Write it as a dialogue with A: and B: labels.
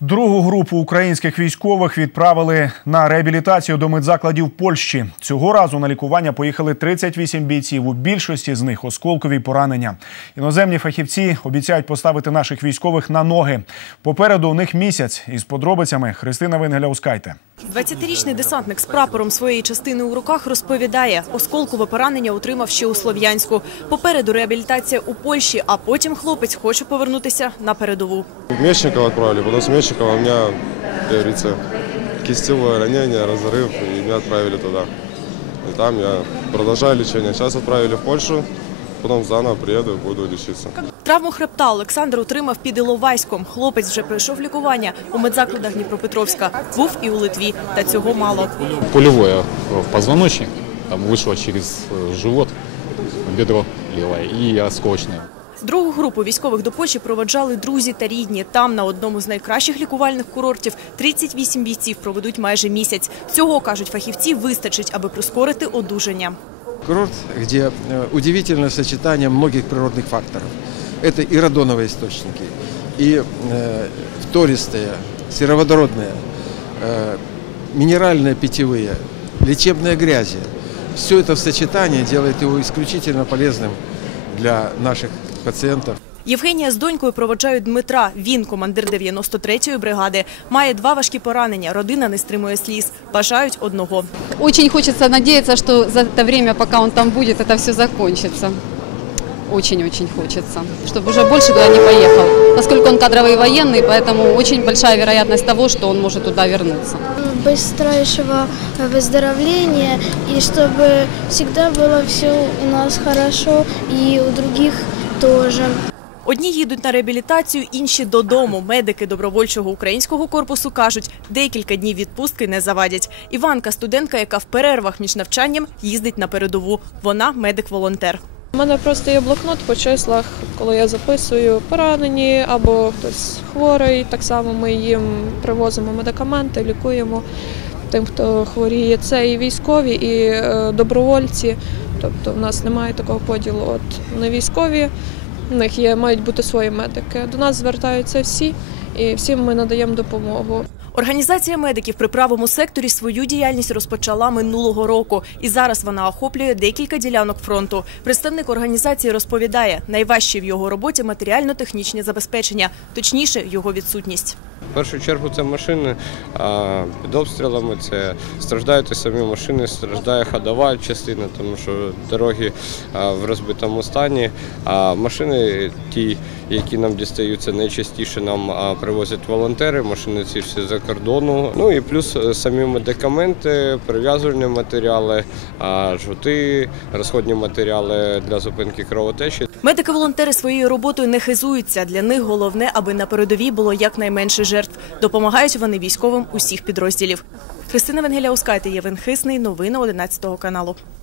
A: Другу групу українських військових відправили на реабілітацію до медзакладів Польщі. Цього разу на лікування поїхали 38 бійців. У більшості з них осколкові поранення. Іноземні фахівці обіцяють поставити наших військових на ноги. Попереду у них місяць із подробицями Христина Венгеляускайте.
B: 20-річний десантник з прапором своєї частини у руках розповідає, осколкове поранення отримав ще у Слов'янську. Попереду реабілітація у Польщі, а потім хлопець хоче повернутися на передову.
C: В Мещикова отправили, потом с Мещикова у меня, как говорится, кистевое ранение, разрыв, и меня отправили туда. И там я продолжаю лечение. Сейчас отправили в Польшу, потом заново приеду и буду лечиться.
B: Травму хребта Олександр отримав під Іловайськом. Хлопець вже пройшов лікування у медзакладах Дніпропетровська. Був і у Литві, та цього мало.
D: пулевое в позвоночник, там вышло через э, живот, бедро левое и осколочное.
B: Другу групу військових до Польщі проведжали друзі та рідні. Там, на одному з найкращих лікувальних курортів, 38 бійців проведуть майже місяць. Цього, кажуть фахівці, вистачить, аби прискорити одужання.
E: Курорт, где э, удивительное сочетание многих природных факторов. Это и радоновые источники, и э, втористые, сероводородные, э, минеральные питьевые, лечебные грязи. Все это в сочетании делает его исключительно полезным для наших пациентов.
B: Євгенія з донькою проводжають Дмитра. Він командир 93-ї бригади. Має два важкі поранення. Родина не стримує сліз. Бажають одного.
F: Очень хочется надеяться, что за это время, пока он там будет, это все закончится. Очень-очень хочется, чтобы уже больше туда не поехал. Поскольку он кадровый военный, поэтому очень большая вероятность того, что он может туда вернуться.
G: быстрейшего выздоровления и чтобы всегда было все у нас хорошо и у других тоже.
B: Одні їдуть на реабілітацію, інші додому. Медики добровольчого українського корпусу кажуть, декілька днів відпустки не завадять. Іванка, студентка, яка в перервах між навчанням їздить на передову. Вона медик-волонтер.
H: У мене просто є блокнот по числах, коли я записую поранені або хтось хворий. Так само ми їм привозимо медикаменти, лікуємо тим, хто хворіє. Це і військові, і е, добровольці. Тобто в нас немає такого поділу. От не військові, в них є, мають бути свої медики. До нас звертаються всі, і всім ми надаємо допомогу.
B: Організація медиків при правому секторі свою діяльність розпочала минулого року, і зараз вона охоплює декілька ділянок фронту. Представник організації розповідає, найважче в його роботі матеріально-технічне забезпечення, точніше його відсутність.
I: В першу чергу це машини а під обстрілами, це страждають і самі машини, страждає ходова частина, тому що дороги в розбитому стані. А машини, ті, які нам дістаються найчастіше, нам привозять волонтери, машини ці всі за кордону. Ну і плюс е, самі медикаменти, прив'язувальні матеріали, жгути, розходні матеріали для зупинки кровотечі.
B: Медики-волонтери своєю роботою не хизуються. Для них головне, аби на передовій було якнайменше жертв. Допомагають вони військовим усіх підрозділів. Христина Венгеляускайте, Євген Хисний. Новини 11 каналу.